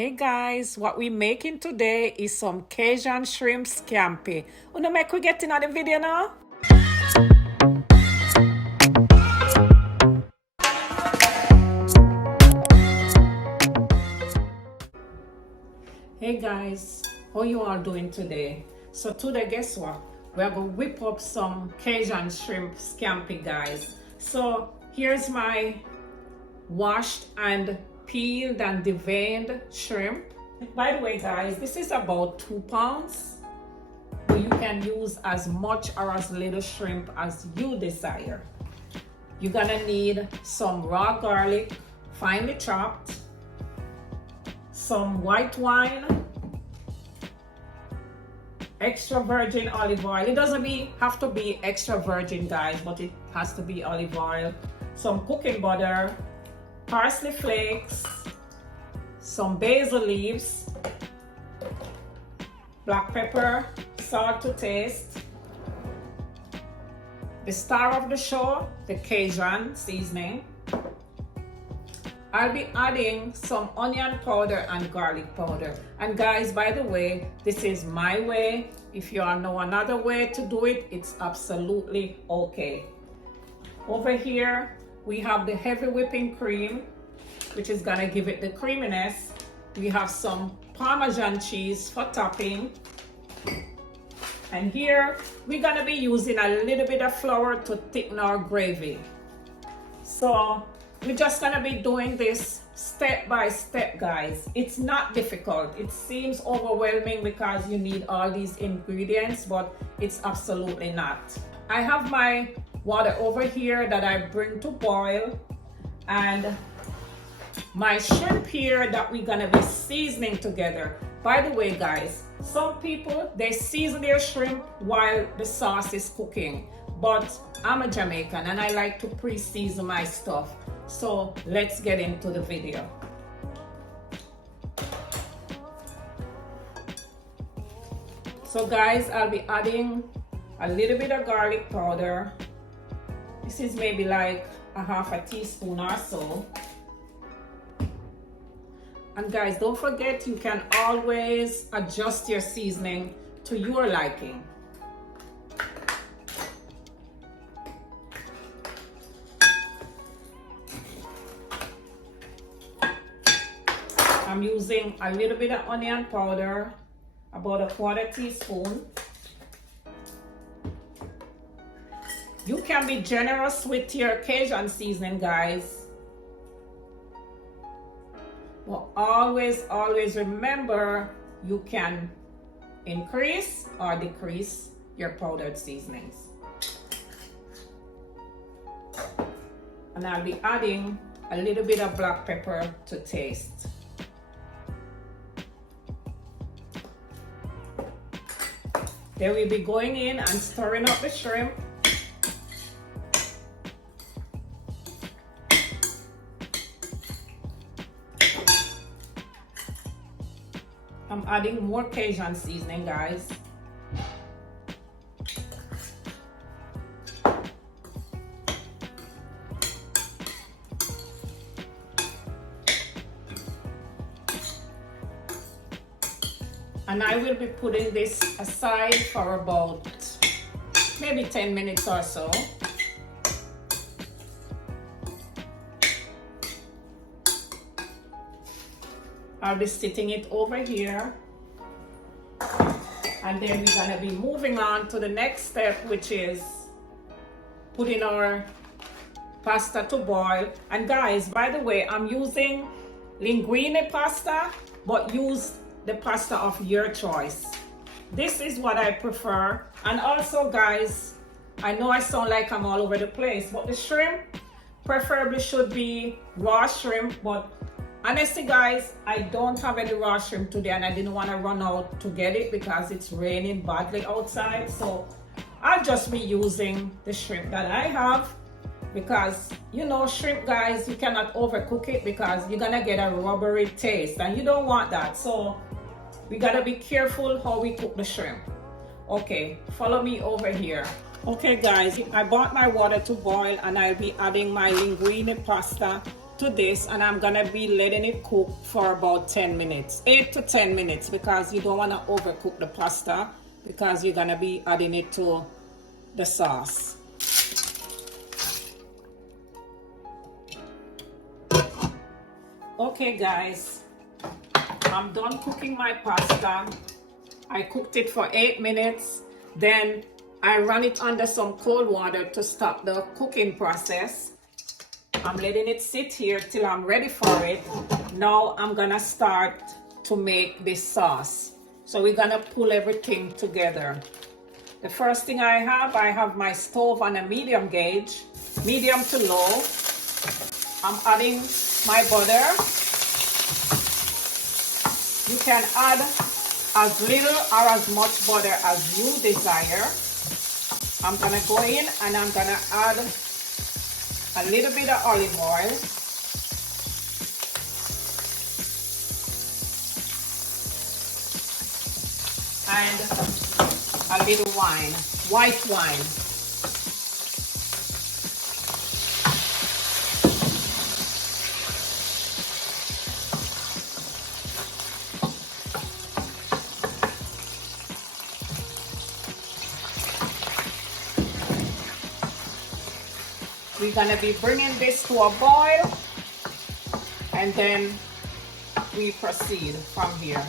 Hey guys, what we making today is some Cajun shrimp scampi. Wanna make we get into the video now? Hey guys, how you all doing today? So today, guess what? We're gonna whip up some Cajun shrimp scampi, guys. So here's my washed and peeled and deveined shrimp. By the way, guys, this is about 2 pounds, but you can use as much or as little shrimp as you desire. You're gonna need some raw garlic, finely chopped, some white wine, extra virgin olive oil. It doesn't have to be extra virgin, guys, but it has to be olive oil, some cooking butter, parsley flakes, some basil leaves, black pepper, salt to taste, the star of the show, the Cajun seasoning. I'll be adding some onion powder and garlic powder. And guys, by the way, this is my way. If you all know another way to do it, it's absolutely okay. Over here, we have the heavy whipping cream, which is gonna give it the creaminess. We have some Parmesan cheese for topping. And here, we're gonna be using a little bit of flour to thicken our gravy. So we're just gonna be doing this step by step, guys. It's not difficult. It seems overwhelming because you need all these ingredients, but it's absolutely not. I have my water over here that I bring to boil, and my shrimp here that we're gonna be seasoning together. By the way, guys, some people, they season their shrimp while the sauce is cooking, but I'm a Jamaican and I like to pre-season my stuff. So let's get into the video. So guys, I'll be adding a little bit of garlic powder. This is maybe like a half a teaspoon or so. And guys, don't forget, you can always adjust your seasoning to your liking. I'm using a little bit of onion powder, about a 1/4 teaspoon. You can be generous with your Cajun seasoning, guys. But always remember, you can increase or decrease your powdered seasonings. And I'll be adding a little bit of black pepper to taste. Then we'll be going in and stirring up the shrimp. I'm adding more Cajun seasoning, guys. And I will be putting this aside for about maybe 10 minutes or so. I'll be sitting it over here. And then we're gonna be moving on to the next step, which is putting our pasta to boil. And guys, by the way, I'm using linguine pasta, but use the pasta of your choice. This is what I prefer. And also, guys, I know I sound like I'm all over the place, but the shrimp preferably should be raw shrimp. But honestly, guys, I don't have any raw shrimp today, and I didn't want to run out to get it because it's raining badly outside. So I'll just be using the shrimp that I have, because you know, shrimp, guys, you cannot overcook it because you're gonna get a rubbery taste, and you don't want that. So we gotta be careful how we cook the shrimp. Okay, follow me over here. Okay guys, I brought my water to boil, and I'll be adding my linguine pasta to this, and I'm gonna be letting it cook for about 10 minutes, 8 to 10 minutes, because you don't want to overcook the pasta because you're gonna be adding it to the sauce. Okay guys, I'm done cooking my pasta. I cooked it for 8 minutes. Then I ran it under some cold water to stop the cooking process. I'm letting it sit here till I'm ready for it. Now I'm gonna start to make this sauce. So we're gonna pull everything together. The first thing I have my stove on a medium gauge, medium to low. I'm adding my butter. You can add as little or as much butter as you desire. I'm gonna go in and I'm gonna add a little bit of olive oil. And a little wine, white wine. We're gonna be bringing this to a boil, and then we proceed from here.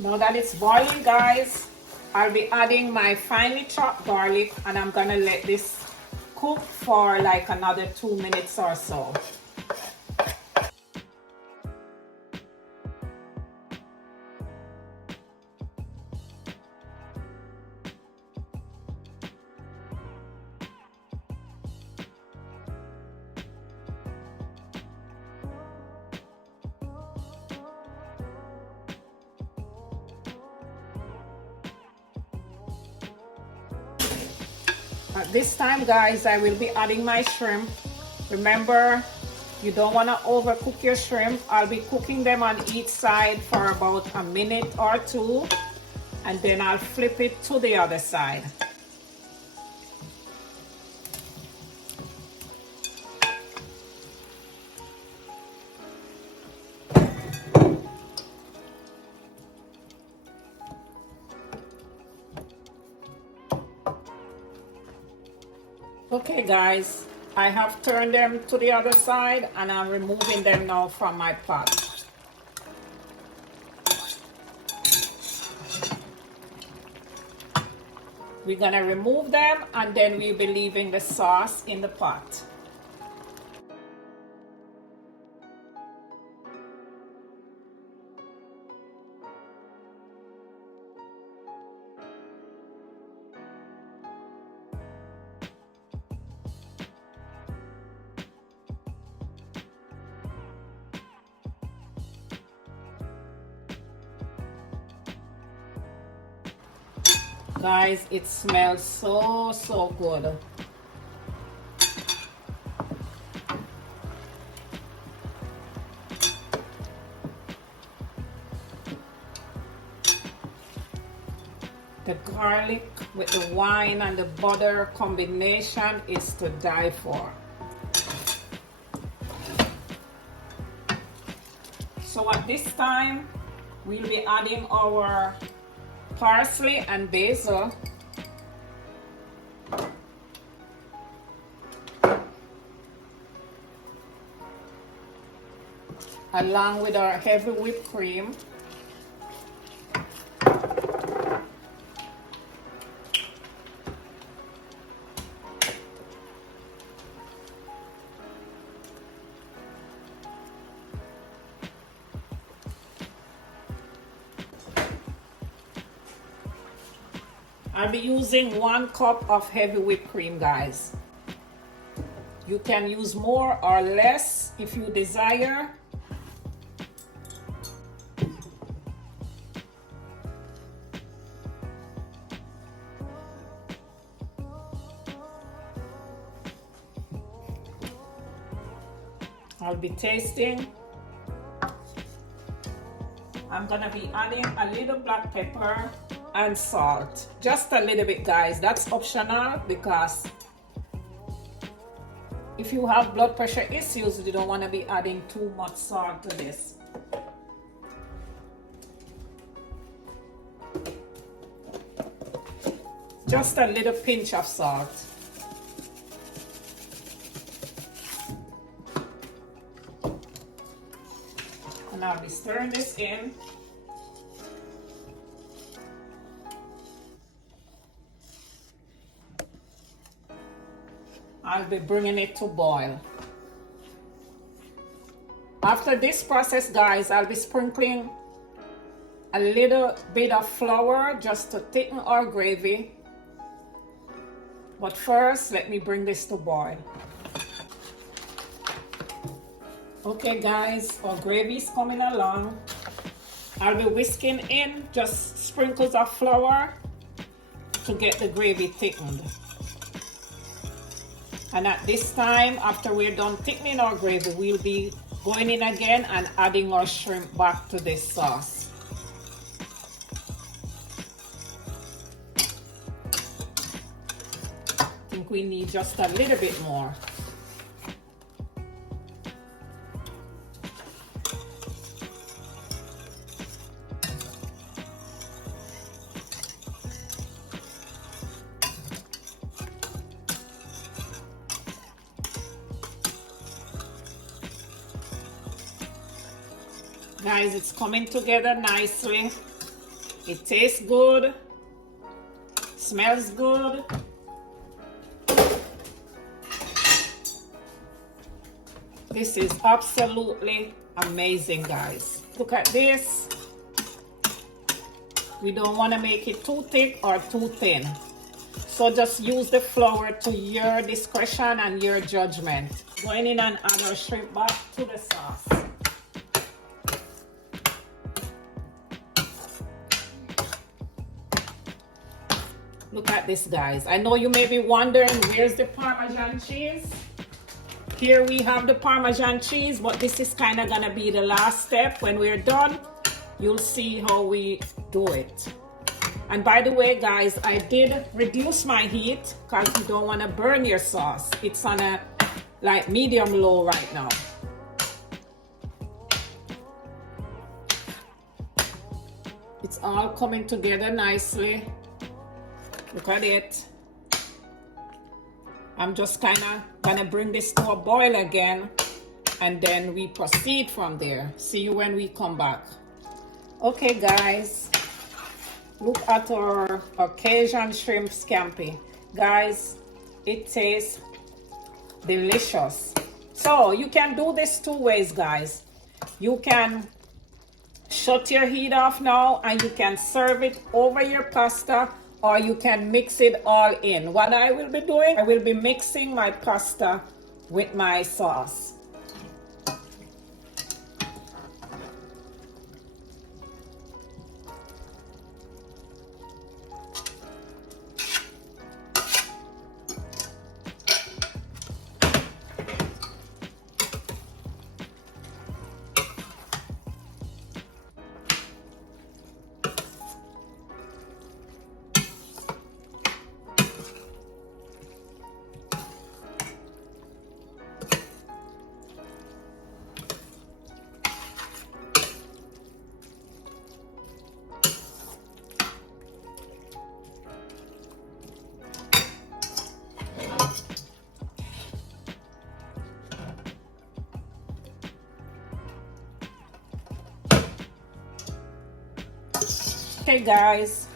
Now that it's boiling, guys, I'll be adding my finely chopped garlic, and I'm gonna let this cook for like another 2 minutes or so. At this time, guys, I will be adding my shrimp. Remember, you don't want to overcook your shrimp. I'll be cooking them on each side for about a minute or two, and then I'll flip it to the other side. Okay guys, I have turned them to the other side, and I'm removing them now from my pot. We're gonna remove them, and then we'll be leaving the sauce in the pot. Guys, it smells so good. The garlic with the wine and the butter combination is to die for. So at this time, we'll be adding our parsley and basil. Along with our heavy whipped cream. I'll be using 1 cup of heavy whipped cream, guys. You can use more or less if you desire. I'll be tasting. I'm gonna be adding a little black pepper and salt. Just a little bit, guys. That's optional because if you have blood pressure issues, you don't want to be adding too much salt to this. Just a little pinch of salt. And I'll be stirring this in. I'll be bringing it to boil. After this process, guys, I'll be sprinkling a little bit of flour just to thicken our gravy. But first, let me bring this to boil. Okay, guys, our gravy is coming along. I'll be whisking in just sprinkles of flour to get the gravy thickened. And at this time, after we're done thickening our gravy, we'll be going in again and adding our shrimp back to this sauce. I think we need just a little bit more. Guys, it's coming together nicely. It tastes good, smells good. This is absolutely amazing, guys. Look at this. We don't want to make it too thick or too thin. So just use the flour to your discretion and your judgment. Going in and add our shrimp back to the sauce. Look at this, guys. I know you may be wondering, where's the Parmesan cheese? Here we have the Parmesan cheese, but this is kind of gonna be the last step. When we're done, you'll see how we do it. And by the way, guys, I did reduce my heat because you don't want to burn your sauce. It's on a like medium low right now. It's all coming together nicely. Look at it. I'm just kind of gonna bring this to a boil again, and then we proceed from there. See you when we come back. Okay, guys, look at our Cajun shrimp scampi. Guys, it tastes delicious. So you can do this two ways, guys. You can shut your heat off now and you can serve it over your pasta, or you can mix it all in. What I will be doing, I will be mixing my pasta with my sauce. Okay, guys,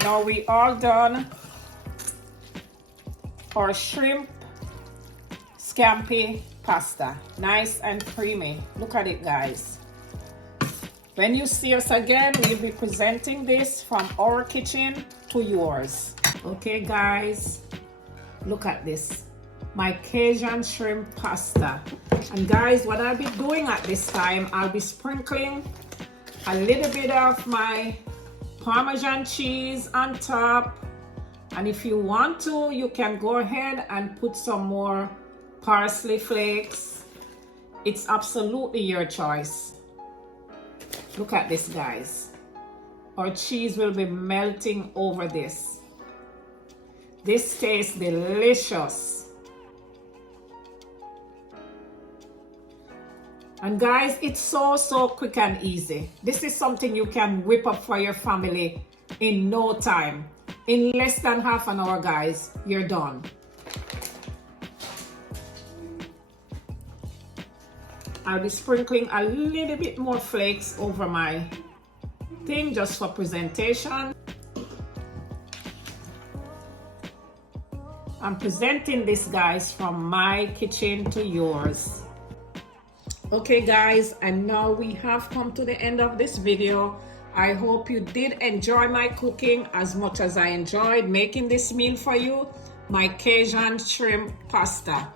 now we all done our shrimp scampi pasta. Nice and creamy. Look at it, guys. When you see us again, we'll be presenting this from our kitchen to yours. Okay, guys, look at this. My Cajun shrimp pasta. And guys, what I'll be doing at this time, I'll be sprinkling a little bit of my Parmesan cheese on top, and if you want to, you can go ahead and put some more parsley flakes. It's absolutely your choice. Look at this, guys. Our cheese will be melting over this. This tastes delicious. And guys, it's so quick and easy. This is something you can whip up for your family in no time. In less than half an hour, guys, you're done. I'll be sprinkling a little bit more flakes over my thing just for presentation. I'm presenting this, guys, from my kitchen to yours. Okay, guys, and now we have come to the end of this video. I hope you did enjoy my cooking as much as I enjoyed making this meal for you, my Cajun shrimp pasta.